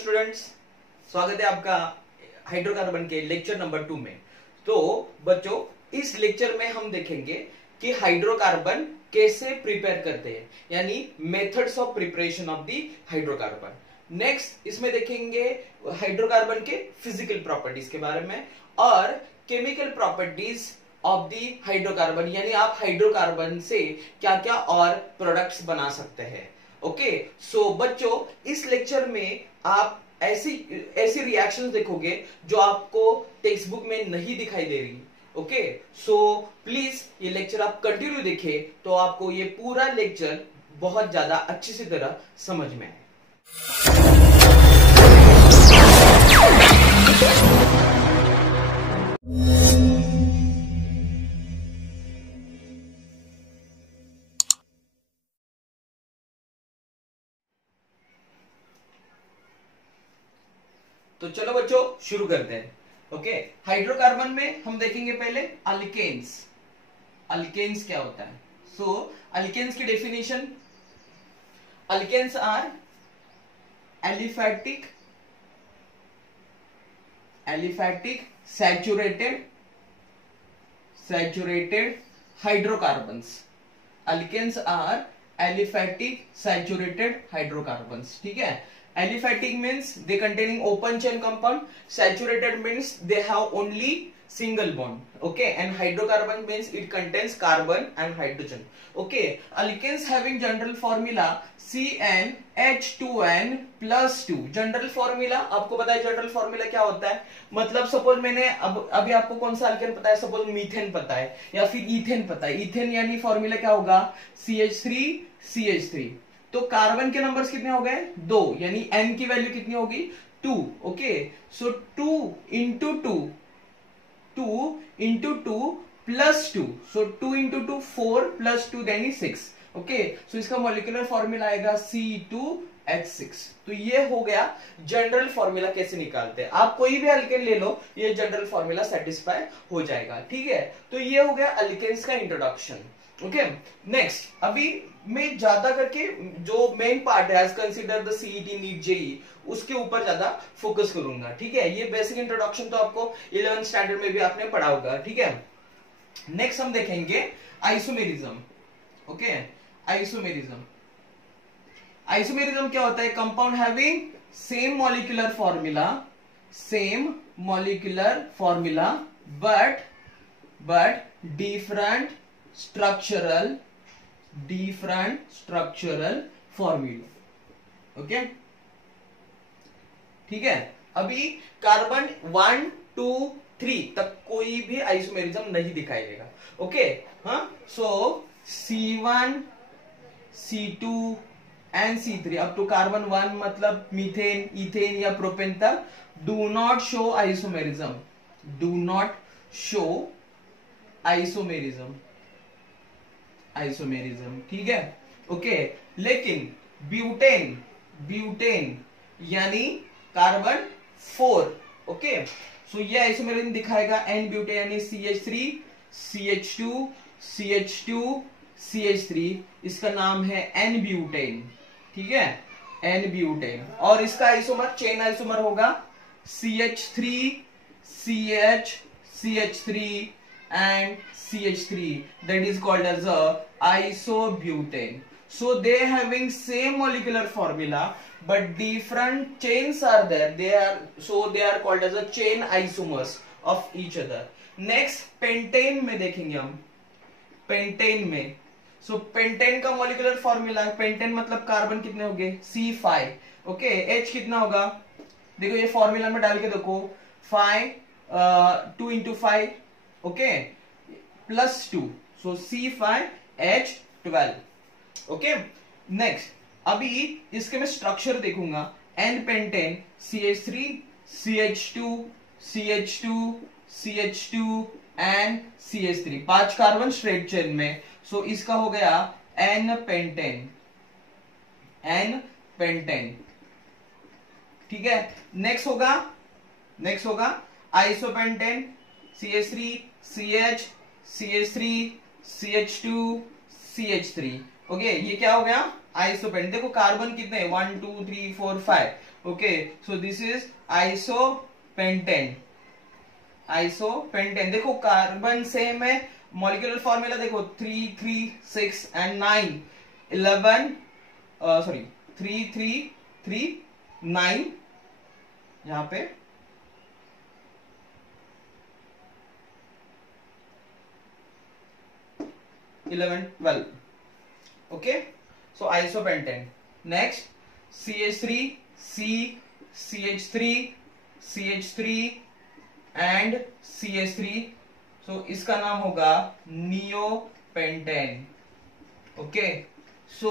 Students, स्वागत है आपका हाइड्रोकार्बन के लेक्चर नंबर 2 में। तो बच्चों, इस लेक्चर में हम देखेंगे कि हाइड्रोकार्बन कैसे प्रिपेयर करते हैं, यानी methods of preparation of the hydrocarbon. Next इसमें देखेंगे हाइड्रोकार्बन के फिजिकल प्रॉपर्टीज के बारे में और chemical properties of the hydrocarbon, यानी आप हाइड्रोकार्बन से क्या क्या और प्रोडक्ट्स बना सकते हैं। ओके, सो बच्चों, इस लेक्चर में आप ऐसी रिएक्शंस देखोगे जो आपको टेक्स्ट बुक में नहीं दिखाई दे रही। ओके, सो प्लीज ये लेक्चर आप कंटिन्यू देखें तो आपको ये पूरा लेक्चर बहुत ज्यादा अच्छी सी तरह समझ में आए। तो चलो बच्चों शुरू करते हैं। ओके, हाइड्रोकार्बन में हम देखेंगे पहले अल्केन्स। अल्केन्स क्या होता है? सो अल्केन्स की definition, alkanes are aliphatic saturated hydrocarbons. Alkanes are aliphatic saturated hydrocarbons. ठीक है, aliphatic means they containing open chain compound, saturated means they have only single bond. Okay, and hydrocarbon means it contains carbon and hydrogen. Okay, alkenes having general formula CnH2n plus 2। General formula आपको पता है, general formula क्या होता है? मतलब suppose मैंने अभी आपको कौन सा अल्केन पता है, सपोज मीथेन पता है या फिर इथेन पता है। इथेन यानी फॉर्मूला क्या होगा? CH3CH3। तो कार्बन के नंबर्स कितने हो गए? 2, यानी n की वैल्यू कितनी होगी? 2। ओके, सो 2 इंटू 2 प्लस 2, सो 2 इंटू 2 4 प्लस 2 यानी 6। ओके, सो इसका मॉलिक्यूलर फॉर्मूला आएगा C2H6। तो ये हो गया जनरल फॉर्मूला कैसे निकालते हैं। आप कोई भी अल्केन ले लो, ये जनरल फॉर्मूला सेटिस्फाई हो जाएगा। ठीक है, तो ये हो गया अल्केन्स का इंट्रोडक्शन। ओके, नेक्स्ट अभी मैं ज्यादा करके जो मेन पार्ट है as consider the CET NEET JEE, उसके ऊपर ज्यादा फोकस करूंगा। ठीक है, ये बेसिक इंट्रोडक्शन तो आपको 11th स्टैंडर्ड में भी आपने पढ़ा होगा। ठीक है, नेक्स्ट हम देखेंगे आइसोमेरिज्म। ओके, आइसोमेरिज्म क्या होता है? Compound having same molecular formula but different structural formula. Okay, ठीक है। अभी कार्बन 1 2 3 तक कोई भी आइसोमेरिज्म नहीं दिखाई देगा। ओके, हाँ, so C1 C2 and C3 up to carbon 1 मतलब मीथेन, इथेन या प्रोपेन तक डू नॉट शो आइसोमेरिज्म। ठीक है, ओके, लेकिन ब्यूटेन यानी कार्बन 4। ओके, सो ये आइसोमेरिज्म दिखाएगा N ब्यूटेन यानी CH3 CH2 इसका नाम है N ब्यूटेन। ठीक है, N ब्यूटेन, और इसका आइसोमर चेन आइसोमर होगा CH3 CH3 and CH3, that is called as a isobutane. So they having same molecular formula but different chains are there. They are called as a chain isomers of each other. Next pentane में देखेंगे हम, pentane में। सो pentane का molecular formula, pentane मतलब carbon कितने हो गए? C5। Okay, H कितना होगा? देखो ये फॉर्मूला में डाल के देखो, 5 2 इंटू 5, ओके, प्लस 2, सो C5H12। ओके, नेक्स्ट अभी इसके मैं स्ट्रक्चर देखूंगा। N pentane CH3 CH2 and CH3, 5 carbon straight chain में। सो इसका हो गया N पेंटेन। ठीक है, नेक्स्ट होगा isopentane CH3 CH2 CH3। Okay, ये क्या हो गया? आइसोपेंटेन। देखो कार्बन कितने? 1 2 3 4 5। Okay, so this is isopentane. Isopentane, देखो कार्बन सेम है, मॉलिक्यूलर फॉर्मूला देखो 3 3 6 एंड 9 11, सॉरी 3 3 3 9, यहां पे 11 12, okay, so isopentane. Next CH3 C CH3 CH3 and CH3, सो इसका नाम होगा नियोपेंटेन। ओके, सो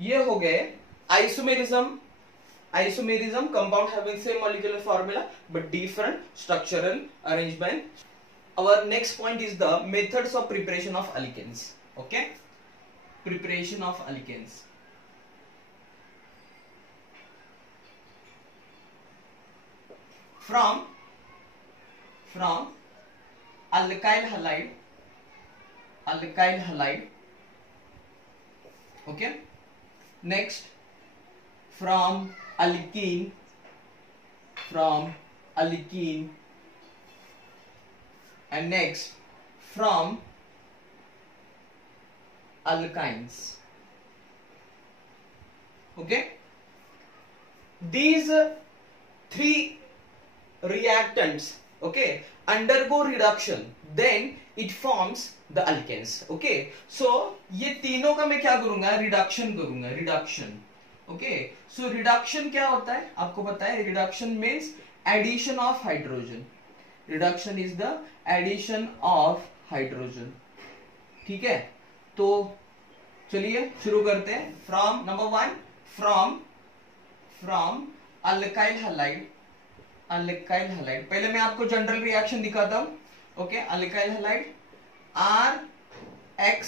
ये हो गए isomerism. Isomerism, compound having same molecular formula but different structural arrangement. Our next point is the methods of preparation of alkenes. Okay, preparation of alkenes. From alkyl halide. Okay, next from alkene, and next from alkynes. Okay, these three reactants, okay, undergo reduction, then it forms the alkenes. Okay, so ये तीनों का मैं क्या करूंगा, reduction करूंगा, reduction. Okay, so reduction क्या होता है आपको पता है, reduction means addition of hydrogen. Reduction is the addition of hydrogen. ठीक है, तो चलिए शुरू करते हैं। From number 1, from alkyl halide. पहले मैं आपको जनरल रिएक्शन दिखाता हूं। Okay, alkyl halide RX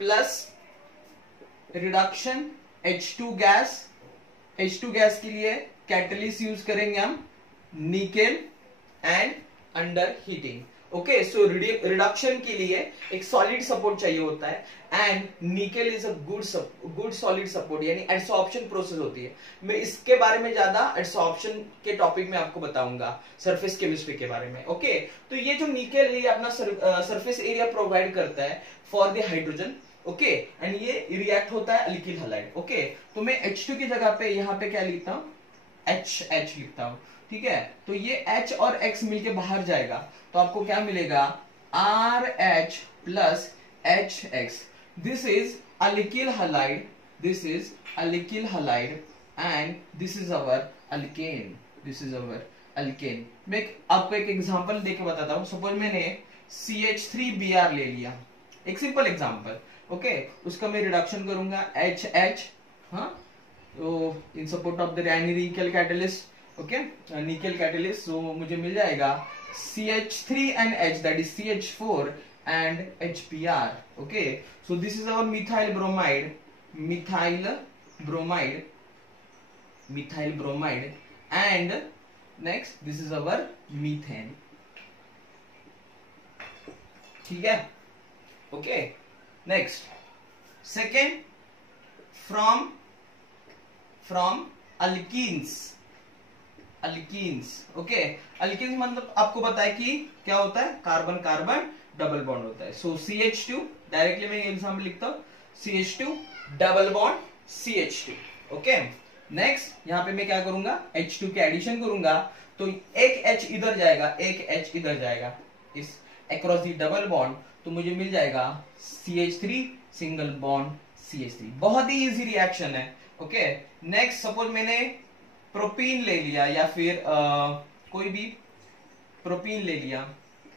plus reduction H2 gas. H2 gas के लिए कैटलिस्ट यूज करेंगे हम nickel and under heating. Okay, so reduction के लिए एक सॉलिड सपोर्ट चाहिए होता है and nickel is a good solid support, यानी एडसॉर्प्शन प्रोसेस होती है। मैं इसके बारे में ज्यादा एडसॉर्प्शन के टॉपिक में आपको बताऊंगा, सरफेस केमिस्ट्री के बारे में। ओके, तो ये जो निकेल है ये अपना सरफेस एरिया प्रोवाइड करता है for the hydrogen. Okay, and ये रिएक्ट होता है अल्किल हैलाइड। ओके, तो मैं H2 की जगह पे यहाँ पे क्या लिखता हूँ, HH लिखता हूँ। ठीक है, तो ये H और X मिलके बाहर जाएगा तो आपको क्या मिलेगा, RH plus HX। This is alkyl halide, and this is our alkane. मैं आपको एक एग्जांपल देके बताता हूँ। सपोज मैंने CH3Br ले लिया, एक सिंपल एग्जांपल। ओके, उसका मैं रिडक्शन करूंगा HH, हाँ, तो in support of the nickel catalyst. Okay, nickel catalyst, so मुझे मिल जाएगा CH3 and H, that is CH4 and HBr. Okay, so this is our methyl bromide, and next this is our methane. ठीक है, okay, next second from alkenes. Okay, alkenes मतलब आपको पता है कि क्या होता है, कार्बन कार्बन डबल बॉन्ड होता है। सो CH2, डायरेक्टली मैं एग्जांपल लिखता हूं, CH2 double bond CH2। Okay, next यहां पे मैं क्या करूंगा, H2 के एडिशन करूंगा, तो एक H इधर जाएगा, एक H इधर जाएगा, इस अक्रॉस दी डबल बॉन्ड, तो मुझे मिल जाएगा CH3 सिंगल बॉन्ड CH3। बहुत ही इजी रिएक्शन है। ओके, नेक्स्ट सपोज मैंने प्रोपीन ले लिया या फिर कोई भी प्रोपीन ले लिया,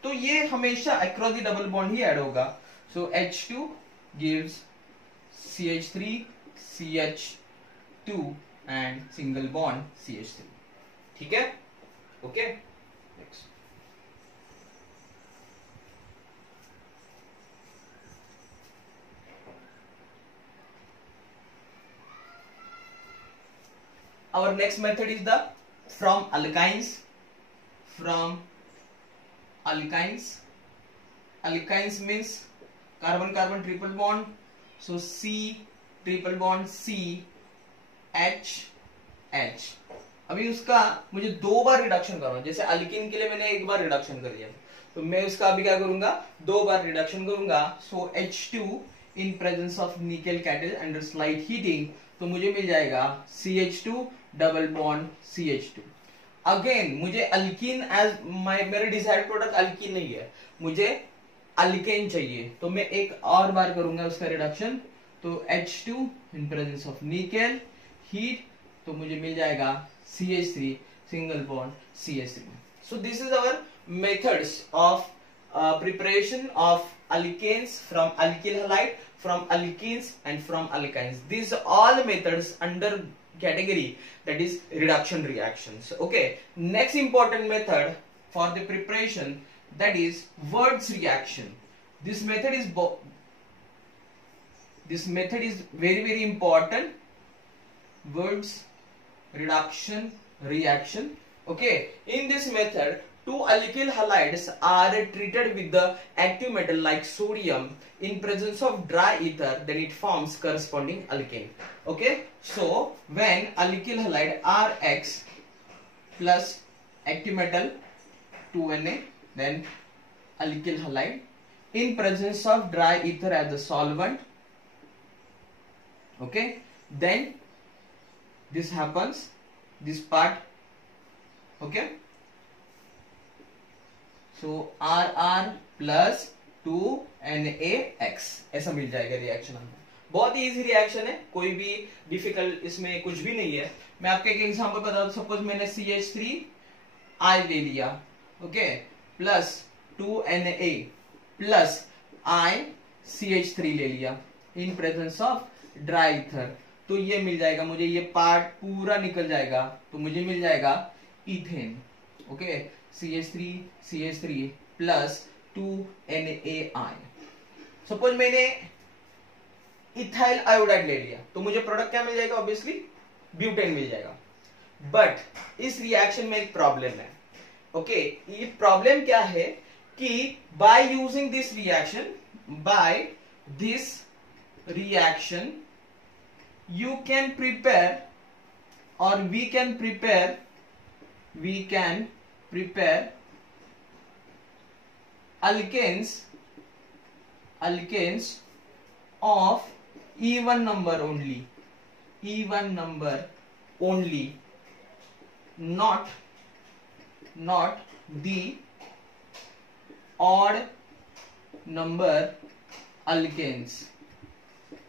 तो ये हमेशा across the double bond he add होगा। सो H2 gives CH3 CH2 and single bond CH3। ठीक है, okay, next our next method is the from alkynes means carbon carbon triple bond, so C triple bond C H H। अभी उसका मुझे 2 बार reduction करना, जैसे alkene के लिए मैंने 1 बार रिडक्शन कर लिया, तो मैं उसका अभी क्या करूंगा, 2 बार रिडक्शन करूंगा। सो H2 in presence of nickel cattle under slight heating, तो मुझे मिल जाएगा CH2 double bond CH2। Again मुझे अल्कीन एज मेरे डिजायर्ड प्रोडक्ट अल्कीन नहीं है, मुझे अल्केन चाहिए, तो मैं एक और बार करूंगा उसका रिडक्शन। तो H2 in presence of nickel heat, तो मुझे मिल जाएगा CH3 single bond CH3। So this is our methods of preparation of alkanes from alkyl halide, from alkenes and from alkynes. These are all methods under category that is reduction reactions. Okay, next important method for the preparation, that is Wurtz reaction. This method is very important. Wurtz reduction reaction. Okay, in this method 2 alkyl halides are treated with the active metal like sodium in presence of dry ether, then it forms corresponding alkane. Okay, so when alkyl halide RX plus active metal 2Na, then alkyl halide in presence of dry ether as the solvent, okay, then this happens, this part, okay, so RR plus 2NaX ऐसा मिल जाएगा reaction हमें। बहुत ही easy reaction है, कोई भी difficult इसमें कुछ भी नहीं है। मैं आपको एक एग्जांपल बता दूं, सपोज मैंने CH3I ले लिया, okay, plus 2Na plus I CH3 ले लिया इन प्रेजेंस ऑफ ड्राई ईथर, तो ये मिल जाएगा मुझे, ये पार्ट पूरा निकल जाएगा, तो मुझे मिल जाएगा ethane. Okay, CH3 plus 2NaI। Suppose मैंने इथाइल आयोडाइड ले लिया, तो मुझे प्रोडक्ट क्या मिल जाएगा, ऑब्वियसली ब्यूटेन मिल जाएगा। बट इस रिएक्शन में एक प्रॉब्लम है। ओके, ये प्रॉब्लम क्या है कि by using this reaction you can prepare, or we can prepare alkanes of even number only, not the odd number alkanes।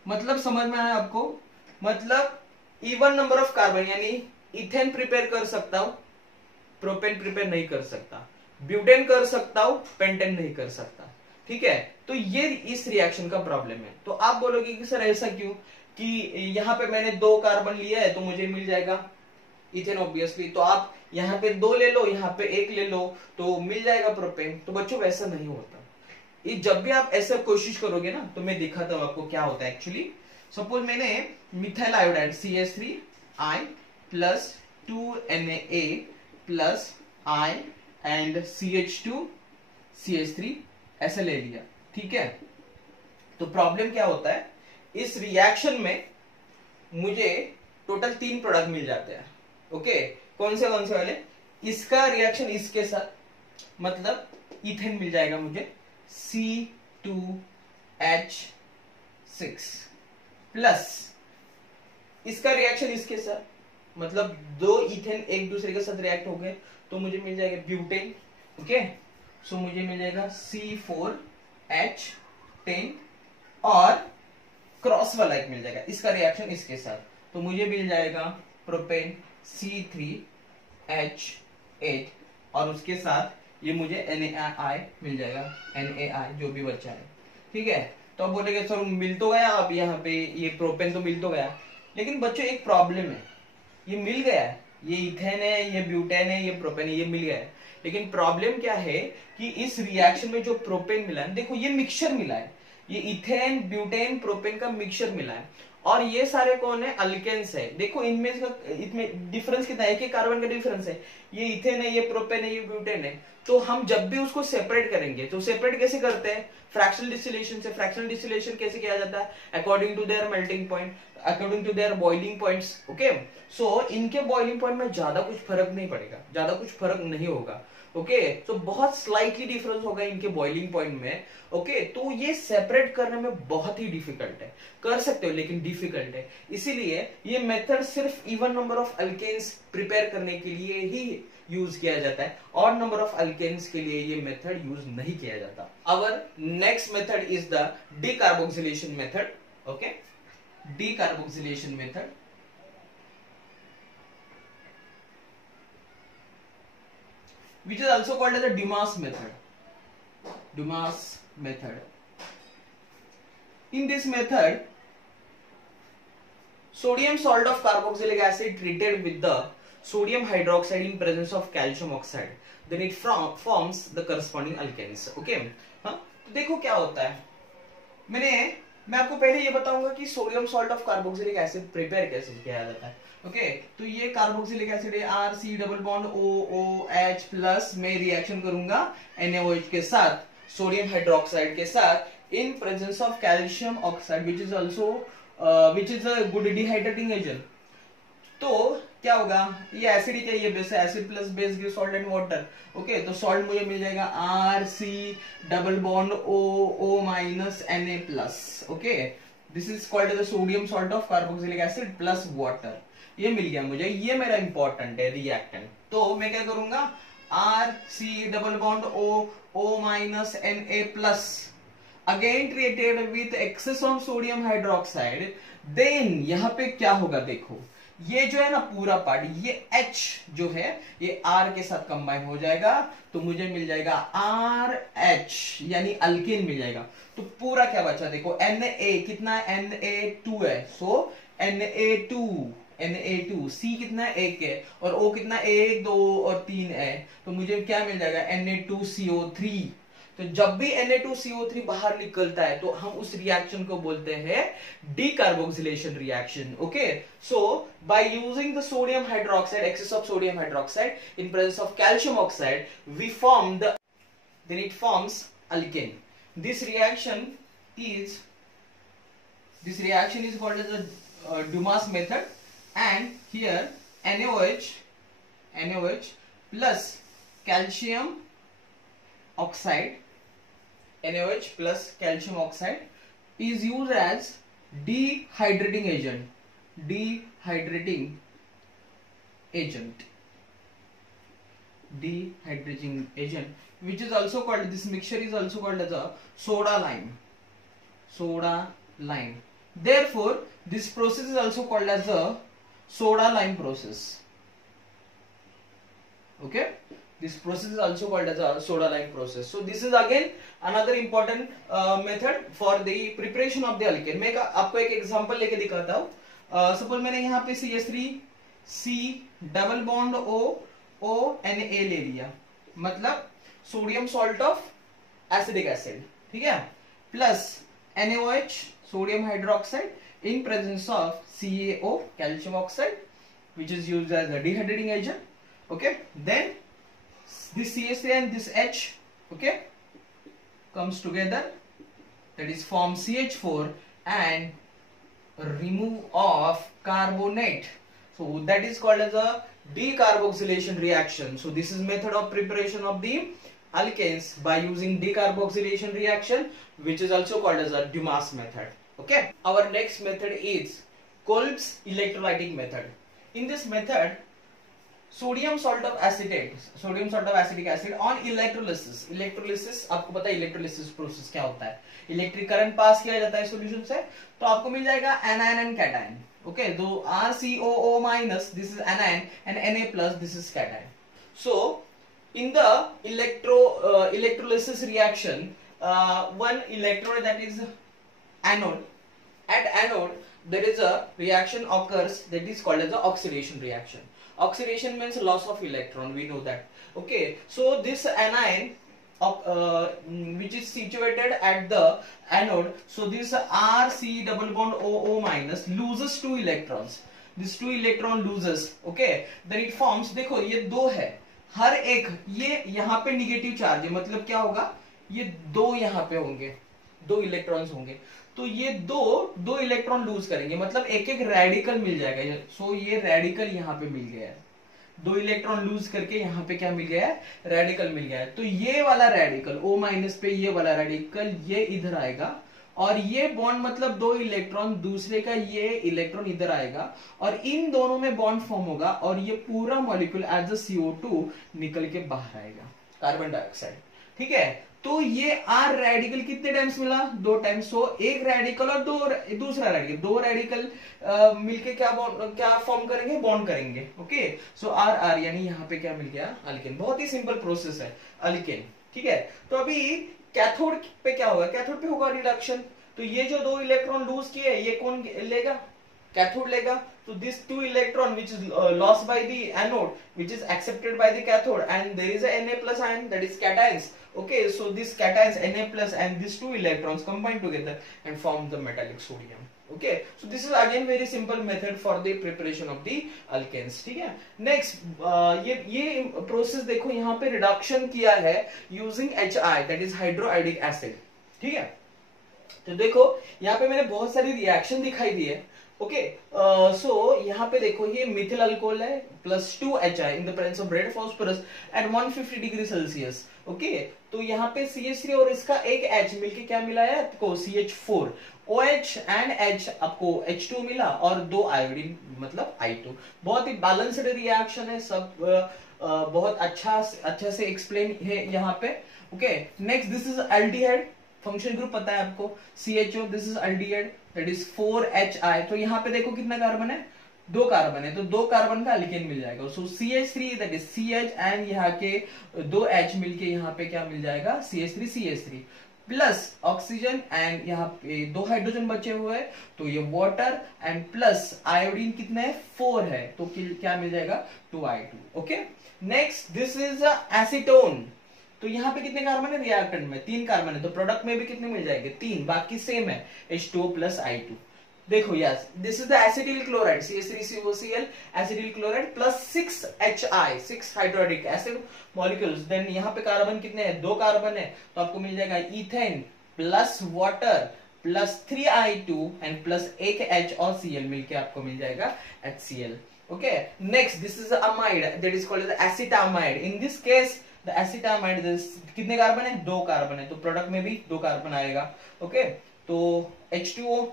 मतलब समझ में आया आपको, मतलब इवन नंबर ऑफ कार्बन, यानी इथेन प्रिपेयर कर सकता हूं, प्रोपेन प्रिपेयर नहीं कर सकता, ब्यूटेन कर सकता हूं, पेंटेन नहीं कर सकता। ठीक है, तो ये इस रिएक्शन का प्रॉब्लम है। तो आप बोलोगे कि सर ऐसा क्यों, कि यहां पे मैंने 2 कार्बन लिया है तो मुझे मिल जाएगा इथेन ऑब्वियसली, तो आप यहाँ पे 2 ले लो, यहाँ पे 1 ले लो, तो मिल जाएगा प्रोपेन। तो बच्चों वैसा नहीं होता, ये जब भी आप ऐसा कोशिश करोगे ना, तो मैं दिखाता हूं आपको क्या होता है एक्चुअली। सपोज मैंने methyl iodide CH3I plus 2Na plus I and CH2 CH3 ऐसा ले लिया, ठीक है। तो प्रॉब्लम क्या होता है, इस रिएक्शन में मुझे टोटल 3 प्रोडक्ट मिल जाते हैं। ओके, कौन से वाले, इसका रिएक्शन इसके साथ, मतलब इथेन मिल जाएगा मुझे C2H6 प्लस इसका रिएक्शन इसके साथ, मतलब 2 इथेन एक दूसरे के साथ रिएक्ट हो गए, तो मुझे मिल जाएगा ब्यूटेन। ओके, सो मुझे मिल जाएगा C4H10 और क्रॉस वाला एक मिल जाएगा, इसका रिएक्शन इसके साथ, तो मुझे मिल जाएगा प्रोपेन C3H8 और उसके साथ ये मुझे NaI मिल जाएगा, NaI जो भी बचा है। ठीक है, तो अब बोलेंगे सर मिल तो गया, अब यहाँ पे ये प्रोपेन तो मिल तो गया, लेकिन बच्चों एक प्रॉब्लम है, ये मिल गया है, ये इथेन है, ये ब्यूटेन है, ये प्रोपेन है, ये मिल गया है, लेकिन प्रॉब्लम क्या है कि इस रिएक्शन में जो प्रोपेन मिला है, देखो ये मिक्सचर मिला है, ये इथेन ब्यूटेन प्रोपेन का मिक्सचर मिला है, और ये सारे कौन है, अल्केन्स है। देखो इनमें डिफरेंस कितना है, एक कार्बन का डिफरेंस है, ये इथेन है, ये प्रोपेन है, ये ब्यूटेन है। तो हम जब भी उसको सेपरेट करेंगे, तो सेपरेट कैसे करते हैं, फ्रैक्शनल डिस्टिलेशन से। फ्रैक्शनल डिस्टिलेशन कैसे किया जाता है, according to their melting point. According to their boiling points. Okay, so इनके बॉइलिंग पॉइंट में ज्यादा कुछ फर्क नहीं पड़ेगा, ज्यादा कुछ फर्क नहीं होगा। ओके, सो बहुत स्लाइटली डिफरेंस होगा इनके बॉइलिंग पॉइंट में। ओके, तो ये सेपरेट करने में बहुत ही डिफिकल्ट है, कर सकते हो लेकिन डिफिकल्ट है। इसीलिए ये मेथड सिर्फ even number of alkanes prepare करने के लिए ही यूज किया जाता है, और नंबर ऑफ अल्केन्स के लिए ये मेथड यूज नहीं किया जाता। Our next method is the decarboxylation method. Okay, decarboxylation method, which is also called as a Dumas method. Dumas method. In this method, sodium salt of carboxylic acid treated with the sodium hydroxide in presence of calcium oxide, then it forms the corresponding alkanes. Okay, हाँ, तो देखो क्या होता है। मैं आपको पहले ये बताऊंगा कि sodium salt of carboxylic acid prepare कैसे किया जाता है। ओके, तो ये कार्बोक्सिलिक एसिड है, R C double bond O H plus, मैं रिएक्शन करूंगा NaOH के साथ सोडियम हाइड्रोक्साइड के साथ in presence of calcium oxide which is a good dehydrating agent. तो क्या होगा, ये एसिड क्या, ये बेस है, acid plus base give salt and water. Okay, तो सॉल्ट मुझे मिल जाएगा are C double bond O minus Na plus. Okay, this is called the sodium salt of carboxylic acid plus water. ये मिल गया मुझे, ये मेरा इंपॉर्टेंट है रिएक्टेंट। तो मैं क्या करूंगा, R C double bond O minus Na plus, again treated with excess of sodium hydroxide. Then यहाँ पे क्या होगा, देखो ये जो है ना पूरा पार्ट, ये H जो है ये R के साथ कंबाइन हो जाएगा, तो मुझे मिल जाएगा RH यानी अल्केन मिल जाएगा। तो पूरा क्या बचा, देखो Na कितना, Na2 है, सो Na2 C कितना है, 1 है, और O कितना 1 2 और 3 है, तो मुझे क्या मिल जाएगा Na2CO3। तो जब भी Na2CO3 बाहर निकलता है तो हम उस रिएक्शन को बोलते हैं decarboxylation reaction. Okay, so by using the sodium hydroxide, excess of sodium hydroxide in presence of calcium oxide, we form the, then it forms alkane. This reaction is called as a Dumas method, and here NaOH plus calcium oxide, NaOH plus calcium oxide is used as dehydrating agent. Dehydrating agent, which is also called, this mixture is also called as a soda lime. Therefore, this process is also called as a soda lime process. Okay, this process is also called as a soda lime process. So this is again another important method for the preparation of the alkane. मैं आपको एक example लेके दिखाता हूँ। Suppose मैंने यहाँ पे CH3C double bond O Na ले लिया, मतलब sodium salt of acidic acid, ठीक है, plus NaOH sodium hydroxide in presence of CaO calcium oxide which is used as a dehydrating agent. Okay, then this CH3 and this H, okay, comes together, that is form CH4 and remove of carbonate, so that is called as a decarboxylation reaction. So this is method of preparation of the alkanes by using decarboxylation reaction, which is also called as a Dumas method. Okay, our next method is Kolb's electrolytic method. In this method, sodium salt of acetic acid on electrolysis आपको पता है electrolysis process क्या होता है, electric current pass किया जाता है solution से, तो आपको मिल जाएगा एनायन एंड कैटायन। ओके, दो RCOO minus, this is anion, and Na plus, this is cation. So in the electrolysis reaction, one electrode, that is anode, at anode there is a reaction occurs that is called as the oxidation reaction. Oxidation means loss of electron, we know that. Okay, so this anion which is situated at the anode, so this RC double bond OO minus loses 2 electrons. This 2 electron loses, okay, then it forms, देखो ये 2 है, हर एक ये यहाँ पे negative charge है, मतलब क्या होगा, ये 2 यहाँ पे होंगे, 2 इलेक्ट्रॉन्स होंगे, तो ये दो इलेक्ट्रॉन लूज करेंगे, मतलब एक एक रेडिकल मिल जाएगा। सो ये रेडिकल यहाँ पे मिल गया है, 2 इलेक्ट्रॉन लूज करके यहाँ पे क्या मिल गया है, रेडिकल मिल गया है। तो ये वाला रेडिकल O- पे ये वाला रेडिकल ये इधर आएगा, और ये बॉन्ड मतलब 2 इलेक्ट्रॉन, दूसरे का ये इलेक्ट्रॉन इधर आएगा, और इन दोनों में बॉन्ड फॉर्म होगा, और ये पूरा मॉलिक्यूल एज अ CO2 निकल के बाहर आएगा, कार्बन डाइऑक्साइड। ठीक है, तो ये R रेडिकल कितने टाइम्स मिला, 2 टाइम्स। सो एक रेडिकल और दूसरा रेडिकल, 2 रेडिकल मिलके क्या फॉर्म करेंगे, बॉन्ड करेंगे। ओके, सो R यानी यहाँ पे क्या मिल गया, अल्केन। बहुत ही सिंपल प्रोसेस है अल्केन। ठीक है, तो अभी कैथोड पे क्या होगा, कैथोड पे होगा रिडक्शन। तो ये जो 2 इलेक्ट्रॉन लूज किए ये कौन लेगा, कैथोड लेगा। तो this 2 electron which is lost by the anode which is accepted by the cathode, and there is a Na plus ion, that is cations. Okay, so this cations Na plus and these 2 electrons combine together and form the metallic sodium. Okay, so this is again very simple method for the preparation of the alkanes. ठीक है, next ये process देखो, यहाँ पे reduction किया है using HI, that is hydroiodic acid. ठीक है, तो देखो यहाँ पे मैंने बहुत सारी रिएक्शन दिखाई दी है। ओके, सो यहाँ पे देखो ये मिथिल अल्कोहल है +2HI in the presence of red phosphorus at 150 degree Celsius. Okay, तो यहाँ पे CH3 और इसका एक H मिलके क्या मिला है आपको, CH4, OH एंड H आपको H2 मिला, और 2 आयोडीन मतलब I2। बहुत ही बैलेंस्ड रिएक्शन है, सब बहुत अच्छा से एक्सप्लेन है यहाँ पे। Okay, next this is aldehyde, function group पता है आपको, CHO, this is aldehyde, that is 4HI। तो यहाँ पे देखो कितना कार्बन है, 2 कार्बन है, तो 2 कार्बन का अल्केन मिल जाएगा। सो CH3 that is CH and यहाँ के 2 H मिलके यहाँ पे क्या मिल जाएगा, CH3 प्लस ऑक्सीजन, एंड यहाँ पे 2 हाइड्रोजन बचे हुए हैं, तो ये वाटर, एंड प्लस आयोडीन कितना है, 4 है, तो क्या मिल जाएगा, 2I2। Okay, next this is acetone. तो यहाँ पे कितने कार्बन है रिएक्टेंट में, 3 कार्बन है, तो प्रोडक्ट में भी कितने मिल जाएंगे, 3, बाकी सेम है, H2O प्लस I2। देखो yes, this is the acetyl chloride, CH3COCl acetyl chloride plus 6HI, 6 hydroiodic acid molecules. Then यहाँ पे कार्बन कितने हैं, 2 कार्बन है, तो आपको मिल जाएगा ethane plus water plus 3I2 and plus 1 H और Cl मिलके आपको मिल जाएगा HCl। Okay, next this is amide, that is called as acetamide. In this case the acetamide, कितने कार्बन है, 2 कार्बन है, तो प्रोडक्ट में भी 2 कार्बन आएगा। ओके, तो H2O।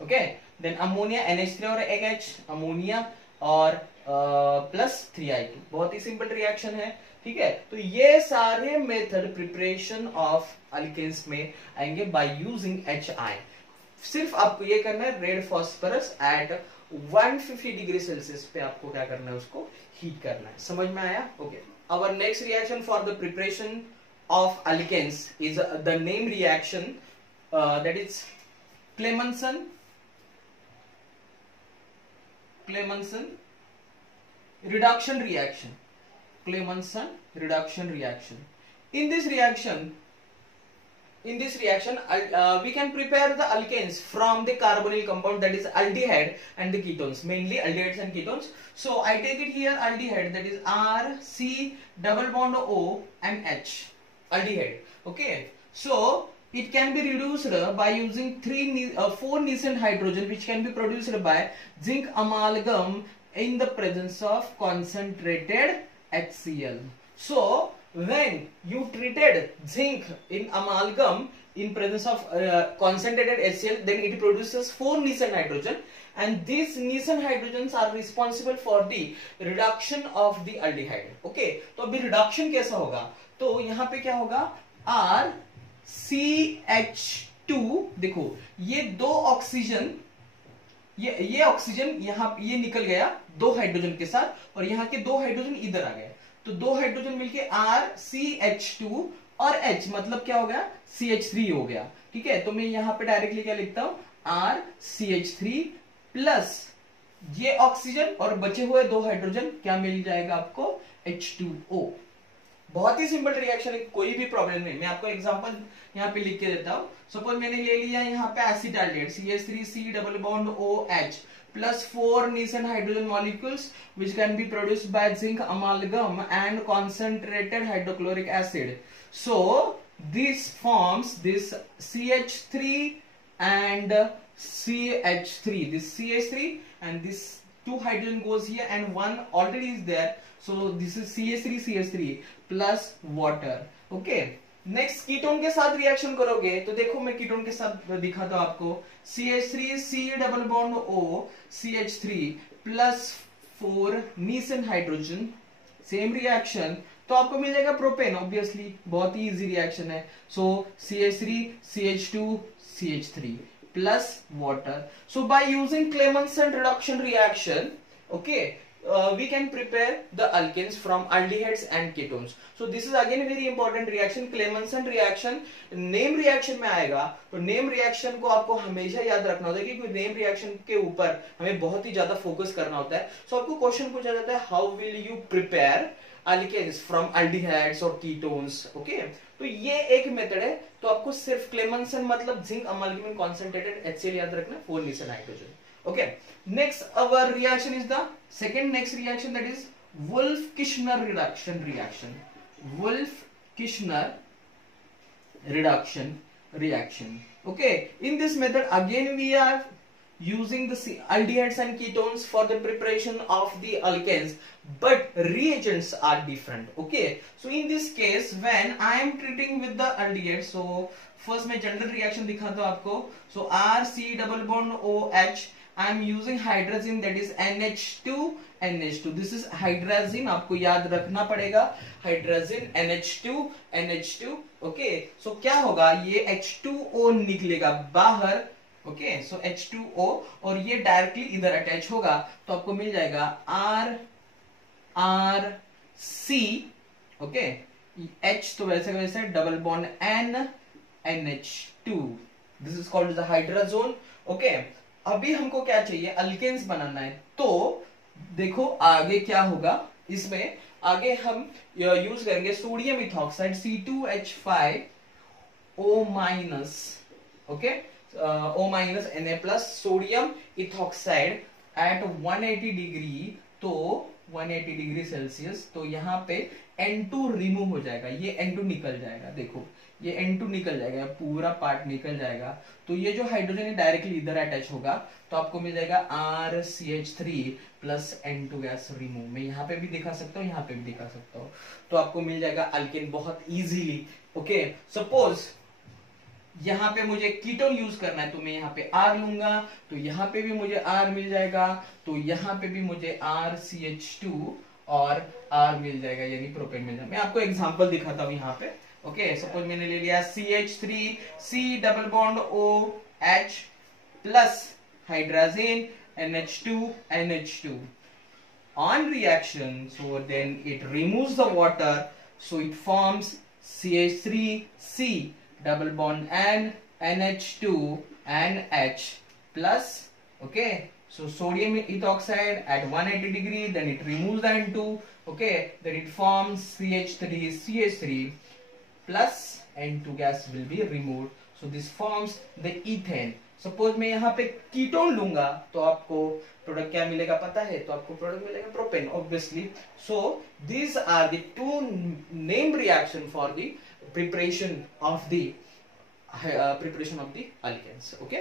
Okay, then ammonia NH3 और 1 H, अमोनिया और प्लस 3I2। बहुत ही सिंपल रिएक्शन है। ठीक है, तो ये सारे मेथड प्रिपरेशन ऑफ अल्केन्स में आएंगे बाय यूजिंग HI। सिर्फ आपको ये करना है, red phosphorus at 150 degree Celsius पे आपको क्या करना है, उसको हीट करना है। समझ में आया? Okay, our next reaction for the preparation of alkanes is the name reaction, that is Clemmensen reduction reaction. Clemmensen reduction reaction. In this reaction, we can prepare the alkanes from the carbonyl compound, that is aldehyde, and the ketones, mainly aldehydes and ketones. So I take it here aldehyde, that is R C double bond O and H, aldehyde. Okay, so it can be reduced by using 4 Nielsen hydrogen, which can be produced by zinc amalgam in the presence of concentrated HCl. So when you treated zinc in amalgam in presence of concentrated HCl, then it produces 4 Nielsen hydrogen, and these Nielsen hydrogens are responsible for the reduction of the aldehyde. Okay, तो अभी reduction कैसा होगा, तो यहाँ पे क्या होगा, RCH2, देखो ये 2 ऑक्सीजन, ये ऑक्सीजन यहाँ ये निकल गया 2 हाइड्रोजन के साथ, और यहाँ के 2 हाइड्रोजन इधर आ गए, तो 2 हाइड्रोजन मिलके RCH2 और H मतलब क्या हो गया, CH3 हो गया। ठीक है, तो मैं यहाँ पे डायरेक्टली क्या लिखता हूं, RCH3 प्लस ये ऑक्सीजन और बचे हुए 2 हाइड्रोजन, क्या मिल जाएगा आपको, H2O। बहुत ही सिंपल रिएक्शन है, कोई भी प्रॉब्लम नहीं। मैं आपको एग्जांपल यहाँ पे लिख के देता हूं। सपोज मैंने ले लिया यहाँ पे एसिटाल्डेहाइड, CH3C double bond OH plus 4 Nielsen hydrogen molecules which can be produced by zinc amalgam and concentrated hydrochloric acid. So this forms this CH3 and CH3, this CH3 and this two hydrogen goes here and one already is there, so this is CH3 CH3 plus water. Okay, next ketone के साथ reaction करोगे तो देखो मैं ketone के साथ दिखाता हूं आपको, CH3 C double bond O CH3 plus 4 methane hydrogen, same reaction, तो आपको मिल जाएगा प्रोपेन, ऑब्वियसली बहुत ही इजी रिएक्शन है। सो CH3 CH2 CH3 plus water. So by using Clemmensen reduction reaction, okay, we can prepare the alkenes from aldehydes and ketones. So this is again a very important reaction, Clemmensen reaction, name reaction में आएगा। तो name reaction को आपको हमेशा याद रखना होता है क्योंकि नेम रिएक्शन के ऊपर हमें बहुत ही ज्यादा फोकस करना होता है। सो आपको क्वेश्चन पूछा जाता है how will you prepare alkenes from aldehydes और ketones, ओके, तो ये एक मेथड है। तो आपको सिर्फ क्लेमेंसन मतलब जिंक अमाल्गमेट कॉन्सेंट्रेटेड HCl याद रखना, 4 methane hydrogen. Okay, next our reaction is the second next reaction, that is Wolff-Kishner reaction. Wolff-Kishner reaction. Okay, in this method again we are using the aldehydes and ketones for the preparation of the alkenes, but reagents are different. Okay, so in this case when I am treating with the aldehydes, so first मैं general reaction दिखाता हूँ आपको। So RC double bond OH, I am using hydrazine, that is NH2। This is hydrazine, आपको याद रखना पड़ेगा, hydrazine NH2। Okay, सो क्या होगा, ये H2O निकलेगा बाहर, ओके, सो H2O, और ये डायरेक्टली इधर अटैच होगा, तो आपको मिल जाएगा RC, ओके, H तो वैसे वैसे double bond NH2, this is called the hydrazone. Okay, अभी हमको क्या चाहिए, अल्केन्स बनाना है। तो देखो आगे क्या होगा, इसमें आगे हम यूज करेंगे sodium ethoxide C2H5O-, okay, O- Na+, sodium ethoxide at 180 degree, तो 180 डिग्री सेल्सियस, तो यहाँ पे N2 रिमूव हो जाएगा, ये N2 निकल जाएगा, देखो ये N2 निकल जाएगा, पूरा पार्ट निकल जाएगा, तो ये जो हाइड्रोजन है डायरेक्टली इधर अटैच होगा, तो आपको मिल जाएगा RCH3 plus N2 gas remove. मैं यहाँ पे भी दिखा सकता हूँ, यहाँ पे भी दिखा सकता हूँ, तो आपको मिल जाएगा अल्केन बहुत इजीली। ओके, सपोज यहाँ पे मुझे कीटोन यूज करना है तो मैं यहाँ पे R लूंगा, तो यहाँ पे भी मुझे R मिल जाएगा, तो यहाँ पे भी मुझे RCH2 और R मिल जाएगा, यानी प्रोपेन मिल जाएगा। मैं आपको एग्जांपल दिखाता हूँ यहाँ पे। ओके, सपोज मैंने ले लिया CH3 C double bond OH plus hydrazine NH2 on reaction, so then it removes the water, so it forms CH3C double bond N NH2 and H plus, okay, so sodium ethoxide at 180 degree, then it removes the N2, okay, then it forms CH3 plus N2 gas will be removed, so this forms the ethane। Suppose मैं यहाँ पे ketone लूंगा तो आपको product क्या मिलेगा पता है, तो आपको प्रोडक्ट मिलेगा propane, obviously. So these are the two name reaction for the preparation of the alkenes। Okay,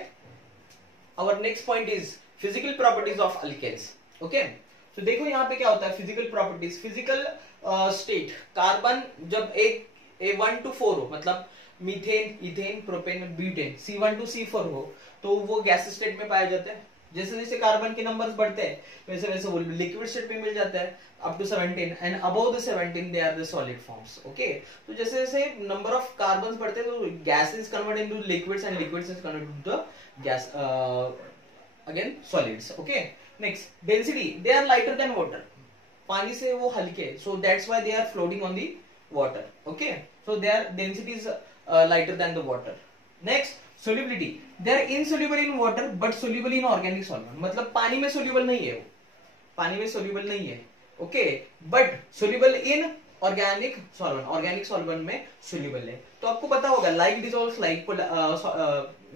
our next point is physical properties of alkenes। Okay, तो देखो यहाँ पे क्या होता है, physical properties, physical state, carbon जब एक A1 to 4 हो, मतलब methane, ethane, propane, butane C1 to C4 हो, तो वो गैस स्टेट में पाए जाते हैं। जैसे जैसे कार्बन के नंबर्स बढ़ते हैं वैसे वैसे वो लिक्विड स्टेट में मिल जाता है up to 17, and above the 17 they are the solid forms. Okay, तो जैसे जैसे नंबर ऑफ कार्बन्स बढ़ते हैं तो gas is converted into liquids and liquids is converted into gas, again solids. Okay, next density, they are lighter than water, पानी से वो हल्के, so that's why they are floating on the water। Okay, so their density is lighter than the water। Next, solubility, they are insoluble in water but soluble in organic solvent, मतलब पानी में soluble नहीं है, वो पानी में soluble नहीं है, okay, but soluble in organic solvent, organic solvent में soluble है। तो आपको पता होगा लाइक डिसॉल्व लाइक,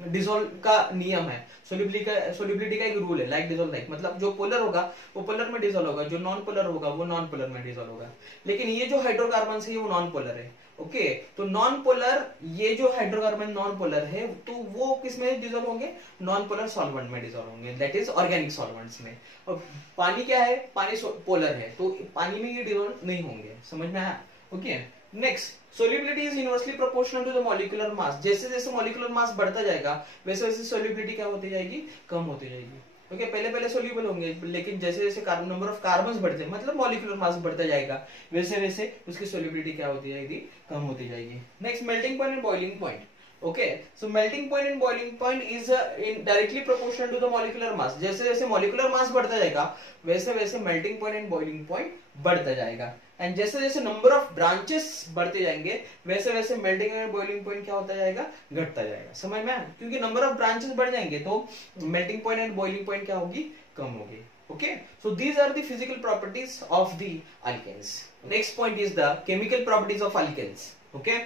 डिसॉल्व का नियम है, सोल्युबिलिटी का एक रूल है, लाइक डिसॉल्व लाइक, मतलब जो पोलर होगा वो पोलर में डिसॉल्व होगा, जो नॉन पोलर होगा वो नॉन पोलर में डिसॉल्व होगा। लेकिन ये जो हाइड्रोकार्बन है वो नॉन पोलर है। ओके, तो नॉन पोलर, ये जो हाइड्रोकार्बन नॉन पोलर है तो वो किस में डिसॉल्व होंगे, नॉन पोलर सॉल्वेंट में डिसॉल्व होंगे, दैट इज ऑर्गेनिक सॉल्वेंट्स में। और पानी क्या है, पानी पोलर है, तो पानी में ये डिसॉल्व नहीं होंगे, समझ में आया। Okay, next, solubility is inversely proportional to the molecular mass. जैसे जैसे मॉलिक्यूलर मास बढ़ता जाएगा वैसे वैसे सोल्युबिलिटी क्या होती जाएगी, कम होती जाएगी। ओके, पहले पहले सोल्यूबल होंगे, लेकिन जैसे जैसे नंबर ऑफ कार्बन्स बढ़ते हैं, मतलब मॉलिक्यूलर मास बढ़ता जाएगा, वैसे वैसे उसकी सोल्युबिलिटी क्या होती जाएगी, कम होती जाएगी। Next, melting point and boiling point. Okay, so melting point and boiling point is in directly proportional to the molecular mass. जैसे जैसे molecular mass बढ़ता जाएगा वैसे वैसे melting point and boiling point बढ़ता जाएगा, एंड जैसे जैसे नंबर ऑफ ब्रांचेस बढ़ते जाएंगे वैसे वैसे मेल्टिंग एंड बॉइलिंग पॉइंट क्या होता जाएगा, घटता जाएगा। समझ में आया, क्योंकि नंबर ऑफ ब्रांचेस बढ़ जाएंगे तो melting point and boiling point क्या होगी, कम होगी। Okay, so these are the physical properties of the alkanes. Next point is the chemical properties of alkanes. Okay,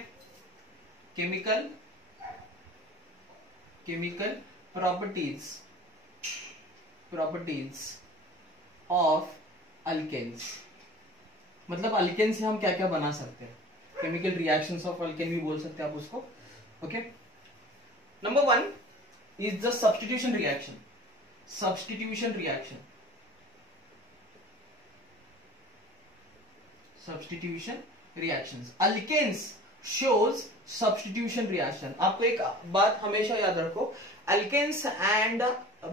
chemical properties of alkenes, मतलब alkane से हम क्या क्या बना सकते हैं, केमिकल रिएक्शंस ऑफ अल्केन भी बोल सकते हैं आप उसको। Okay, number 1 is the substitution reaction. Substitution reactions, alkanes shows substitution reaction। आपको एक बात हमेशा याद रखो, alkenes and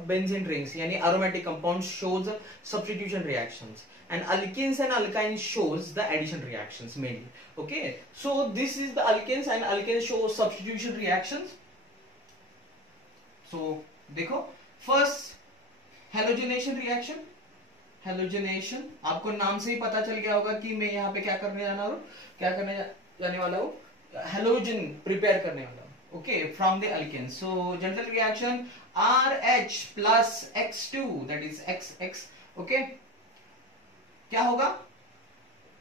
benzene rings यानी aromatic compounds shows substitution reactions and alkenes and alkynes shows the addition reactions mainly। okay, so this is the alkenes and alkenes show substitution reactions। so देखो, first halogenation reaction। Halogenation आपको नाम से ही पता चल गया होगा कि मैं यहाँ पे क्या करने जाने वाला हूँ, हेलोजन प्रिपेयर करने वाला हूँ। Okay, from the alkane. So general reaction RH plus X2 that is XX। Okay, क्या होगा,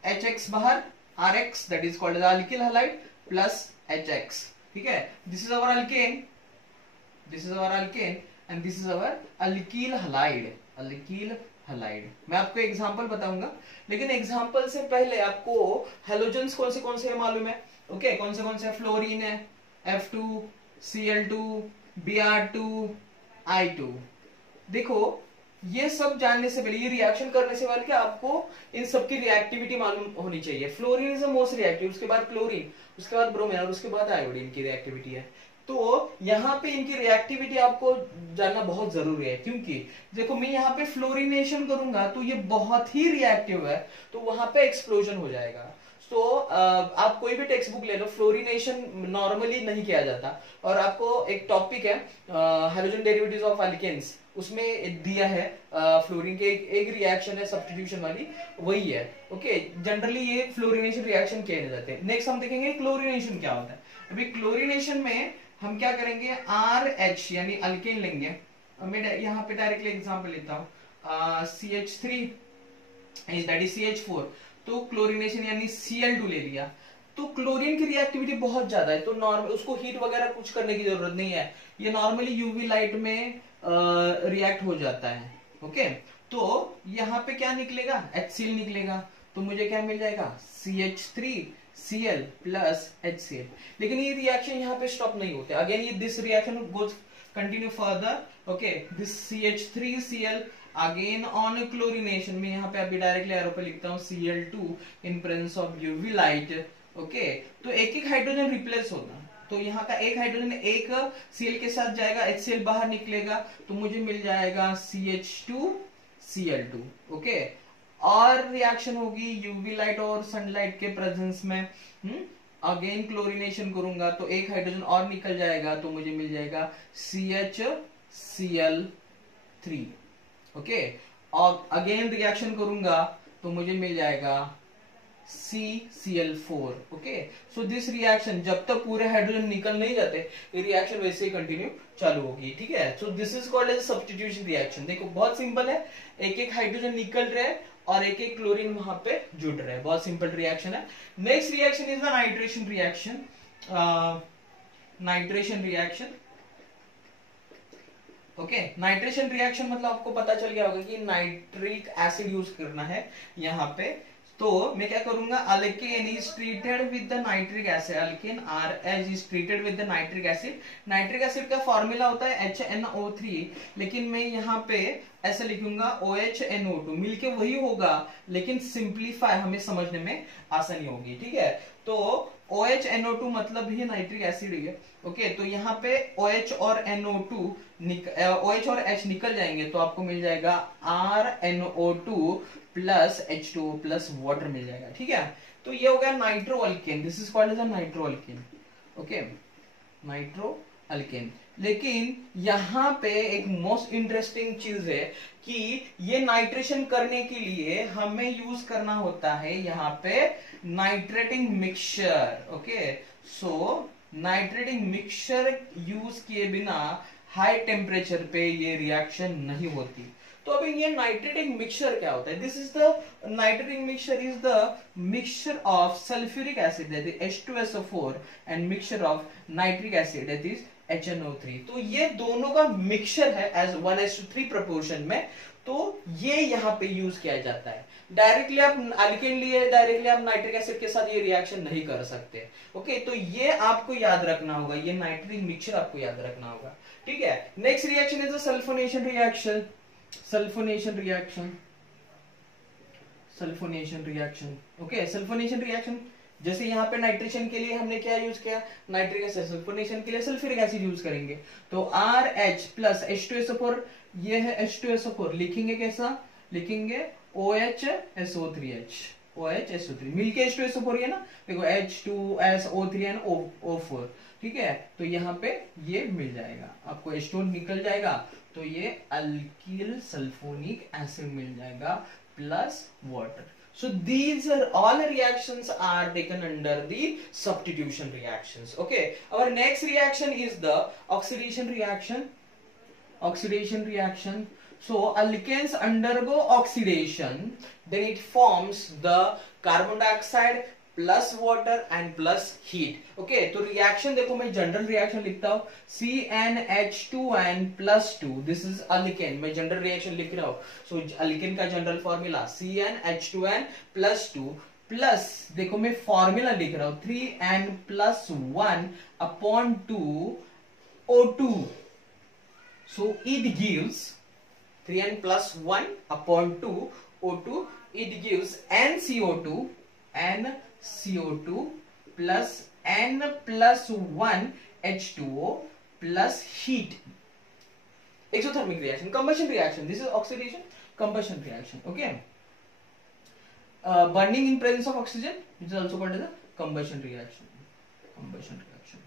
HX बाहर, RX that is called as alkyl halide plus HX। ठीक है, this is our alkane, and this is our alkyl halide. मैं आपको example बताऊंगा, लेकिन example से पहले आपको हेलोजेंस कौन से मालूम है। ओके, कौन से फ्लोरीन है, F2, Cl2, Br2, I2। देखो, ये सब जानने से पहले, ये रिएक्शन करने से पहले आपको इन सब की रिएक्टिविटी मालूम होनी चाहिए। Fluorine is the most reactive, उसके बाद क्लोरीन, उसके बाद ब्रोमीन और उसके बाद आयोडीन की रिएक्टिविटी है। तो यहाँ पे इनकी रिएक्टिविटी आपको जानना बहुत जरूरी है, क्योंकि देखो मैं यहाँ पे फ्लोरिनेशन करूंगा तो ये बहुत ही रिएक्टिव है, तो वहां पे एक्सप्लोजन हो जाएगा। तो आप कोई भी टेक्स्ट बुक ले लो, फ्लोरिनेशन नॉर्मली नहीं किया जाता। और आपको एक टॉपिक है हाइड्रोजन डेरिवेटिव्स ऑफ अल्केन्स, उसमें दिया है फ्लोरीन के एक रिएक्शन है सब्स्टिट्यूशन वाली, वही है। ओके, जनरली ये फ्लोरिनेशन रिएक्शन किए जाते हैं। नेक्स्ट हम देखेंगे क्लोरिनेशन क्या होता है। अभी क्लोरिनेशन में हम क्या करेंगे, RH यानी अल्केन लेंगे। मैं यहाँ पे डायरेक्टली एग्जांपल लेता हूँ, CH3 दैट इज CH4, तो क्लोरिनेशन यानी Cl2 ले लिया। तो क्लोरीन की रिएक्टिविटी बहुत ज्यादा है, तो नॉर्मल उसको हीट वगैरह कुछ करने की जरूरत नहीं है, ये नॉर्मली यूवी लाइट में रिएक्ट हो जाता है। ओके, तो यहाँ पे क्या निकलेगा, HCl निकलेगा, तो मुझे क्या मिल जाएगा, CH3Cl प्लस HCl। लेकिन ये रिएक्शन यहाँ पे स्टॉप नहीं होते, अगेन ये this reaction goes continue further. Okay, this CH3Cl again on chlorination में, यहाँ पे अभी डायरेक्टली एरो पे लिखता हूँ Cl2 in presence of UV light. Okay, तो एक एक हाइड्रोजन रिप्लेस होगा, तो यहाँ का एक हाइड्रोजन एक Cl के साथ जाएगा, HCl बाहर निकलेगा, तो मुझे मिल जाएगा CH2Cl2। ओके, और रिएक्शन होगी यूवी लाइट और सनलाइट के प्रेजेंस में। अगेन क्लोरिनेशन करूंगा तो एक हाइड्रोजन और निकल जाएगा, तो मुझे मिल जाएगा CHCl3। ओके, और अगेन रिएक्शन करूंगा तो मुझे मिल जाएगा CCl4। Okay, so this reaction जब तक पूरे हाइड्रोजन निकल नहीं जाते, ये रिएक्शन वैसे ही कंटिन्यू चालू होगी। ठीक है, so this is called as substitution reaction. देखो बहुत सिंपल है, एक एक हाइड्रोजन निकल रहे हैं और एक एक क्लोरीन वहां पे जुड़ रहे हैं, बहुत सिंपल रिएक्शन है। Next reaction is the nitration reaction. Nitration reaction. Okay, nitration reaction मतलब आपको पता चल गया होगा कि नाइट्रिक एसिड यूज करना है यहाँ पे। तो मैं क्या करूंगा, alkane is treated with the nitric acid, alkane RH is treated with the nitric acid. Nitric acid का फॉर्मूला होता है HNO3, लेकिन मैं यहाँ पे ऐसे लिखूंगा OHNO2, मिलके वही होगा लेकिन सिंप्लीफाई हमें समझने में आसानी होगी। ठीक है, तो OHNO2 मतलब ही नाइट्रिक एसिड है। ओके, तो यहाँ पे OH और NO2 OH और H निकल जाएंगे तो आपको मिल जाएगा RNO2 plus H2O plus water मिल जाएगा। ठीक है, तो ये हो गया nitro alkane, this is called as a nitro alkane. Okay, nitro alkane. लेकिन यहाँ पे एक मोस्ट इंटरेस्टिंग चीज है कि ये नाइट्रेशन करने के लिए हमें यूज करना होता है यहाँ पे नाइट्रेटिंग मिक्सचर। ओके, सो नाइट्रेटिंग मिक्सचर यूज किए बिना हाई टेम्परेचर पे ये रिएक्शन नहीं होती। तो अभी ये नाइट्रेटिंग मिक्सचर क्या होता है? This is the nitrating mixture is the mixture of sulphuric acid that is H2SO4 and mixture of nitric acid that is HNO3। तो ये दोनों का मिक्सचर है एज 1:3 प्रोपोर्शन में। तो ये यहाँ पे यूज किया जाता है। डायरेक्टली आप अल्केन लिए, डायरेक्टली आप नाइट्रिक एसिड के साथ ये रिएक्शन नहीं कर सकते। ओके, तो ये आपको याद रखना होगा, ये नाइट्रिक मिक्सचर आपको याद रखना होगा। ठीक है, next reaction is a sulphonation reaction. Sulphonation reaction, sulphonation reaction. Okay, sulphonation reaction जैसे यहाँ पे नाइट्रेशन के लिए हमने क्या यूज किया, नाइट्रिक एसिड। सल्फोनेशन के लिए सल्फ्यूरिक एसिड यूज करेंगे। तो RH प्लस H2SO4, ये है H2SO4, लिखेंगे कैसा, लिखेंगे OHSO3H, OHSO3 मिलके H2SO4 है ना, देखो H2SO3 एंड O4। ठीक है, तो यहाँ पे ये मिल जाएगा आपको, H2 निकल जाएगा तो ये अल्किल सल्फोनिक एसिड मिल जाएगा plus water. So these are all reactions are taken under the substitution reactions. Okay, our next reaction is the oxidation reaction. Oxidation reaction. So alkanes undergo oxidation, then it forms the carbon dioxide plus water and plus heat. Okay, तो reaction देखो, मैं general reaction लिखता हूं CnH2n plus 2, this is alkane. मैं general reaction लिख रहा हूं, सो alkane का general formula CnH2n plus 2 plus, देखो मैं फॉर्मूला लिख रहा हूं 3n plus 1 upon 2 O2, so it gives 3n plus 1 upon 2 O2, it gives NCO2 NCO2 plus N plus 1 H2O plus heat. Exothermic reaction, combustion reaction. This is oxidation, combustion reaction. Okay. Burning in presence of oxygen, which is also called as a combustion reaction. Combustion reaction.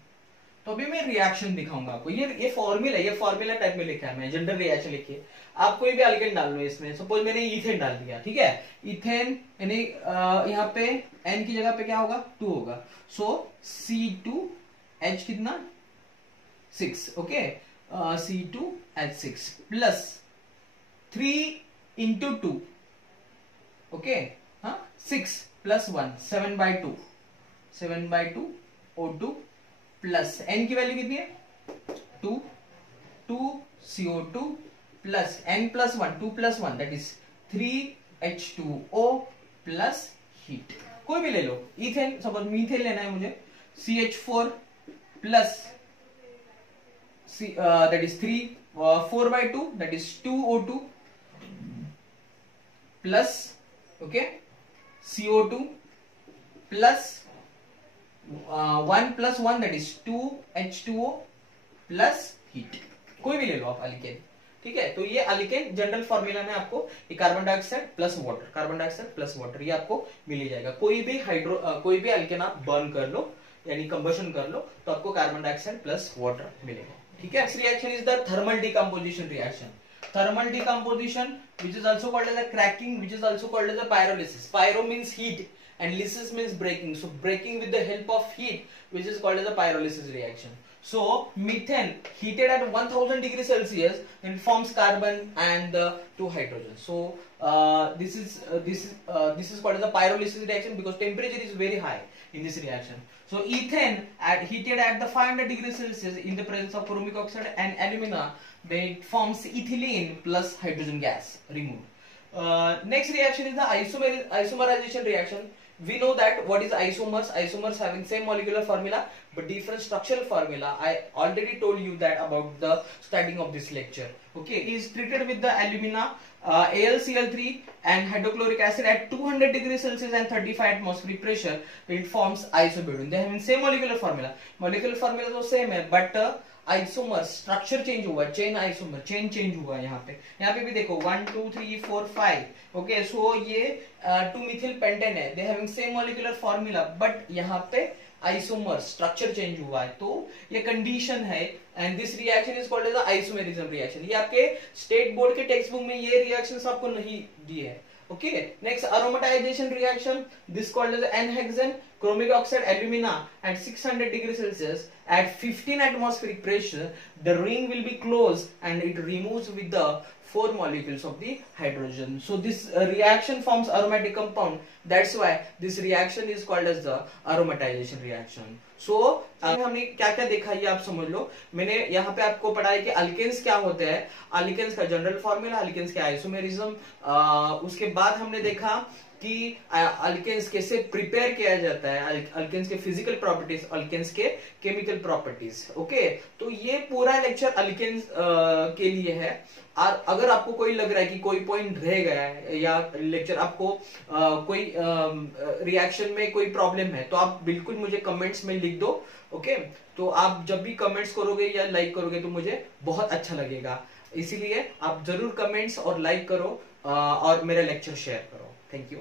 तो अभी मैं reaction दिखाऊंगा आपको। ये formula type में लिखा है, मैं जनरल रिएक्शन लिखिए। आप कोई भी अल्केन डाल लो इसमें, सपोज मैंने इथेन डाल दिया। ठीक है, इथेन यानी यहाँ पे N की जगह पे क्या होगा, 2 होगा। सो C2H कितना, 6। Okay, C2H6 plus 3 into 2। Okay, हाँ, 6 प्लस 1 7/2, 7/2 O2 प्लस N की वैल्यू कितनी है, 2 CO2 plus N plus 1 2 plus 1 that is 3H2O plus heat. कोई भी ले लो, इथेन सपोज मीथेन लेना है मुझे, CH4 plus that is 4/2 that is 2O2 plus okay CO2 plus 1 plus 1 that is 2H2O plus heat. कोई भी ले लो आप अल्केन। ठीक है, तो ये अल्केन जनरल फॉर्मूला में आपको carbon dioxide plus water, carbon dioxide plus water, ये आपको मिल ही जाएगा। कोई भी अल्केन आप बर्न कर लो यानी कंबशन कर लो तो आपको कार्बन डाइऑक्साइड प्लस वाटर मिलेगा। ठीक है, next reaction is the thermal decomposition reaction. Thermal decomposition, which is also called as a cracking, which is also called as a pyrolysis. Pyro means heat and lysis means breaking. So breaking with the help of heat, which is called as a pyrolysis reaction. So methane heated at 1000 degrees Celsius and forms carbon and two hydrogen. So this is called as a pyrolysis reaction because temperature is very high in this reaction. So ethane heated at the 500 degrees Celsius in the presence of chromic oxide and alumina, then it forms ethylene plus hydrogen gas removed. Next reaction is the isomerization reaction. We know that what is isomers. Isomers having same molecular formula but different structural formula. I already told you that about the starting of this lecture. Okay, it is treated with the alumina, AlCl3 and hydrochloric acid at 200 degrees Celsius and 35 atmospheric pressure. It forms isobutene. They have same molecular formula. Molecular formula तो same है but isomer structure change हुआ, chain isomer chain change हुआ। यहाँ पे भी देखो 1 2 3 4 5। Okay, सो ये 2 Mithil pentane है, they having same molecular formula but यहाँ पे आइसोमर स्ट्रक्चर चेंज हुआ है, तो ये कंडीशन है and this reaction is called as isomerism reaction. ये आपके स्टेट बोर्ड के टेक्स्ट बुक में ये रिएक्शंस आपको नहीं दिए है। Okay, next aromatization reaction, this called as anhexen, chromic oxide, alumina at 600 degrees Celsius at 15 atmospheric pressure, the ring will be closed and it removes with the 4 molecules of the hydrogen. So this reaction forms aromatic compound. That's why this reaction is called as the aromatization reaction. So हमने क्या क्या देखा ये आप समझ लो। मैंने यहाँ पे आपको पढ़ाया कि अल्केन्स क्या होते हैं, अल्केन्स का जनरल फॉर्मूला, अल्केन्स के आइसोमेरिज्म, उसके बाद हमने देखा कि अल्केन्स कैसे प्रिपेयर किया जाता है, अल्केन्स के फिजिकल प्रॉपर्टीज, अल्केन्स के केमिकल प्रॉपर्टीज। ओके, तो ये पूरा लेक्चर अल्केन्स के लिए है। और अगर आपको कोई लग रहा है कि कोई पॉइंट रह गया है या लेक्चर आपको कोई रिएक्शन में कोई प्रॉब्लम है तो आप बिल्कुल मुझे कमेंट्स में लिख दो। ओके, तो आप जब भी कमेंट्स करोगे या लाइक करोगे तो मुझे बहुत अच्छा लगेगा, इसीलिए आप जरूर कमेंट्स और लाइक करो और मेरा लेक्चर शेयर करो। Thank you.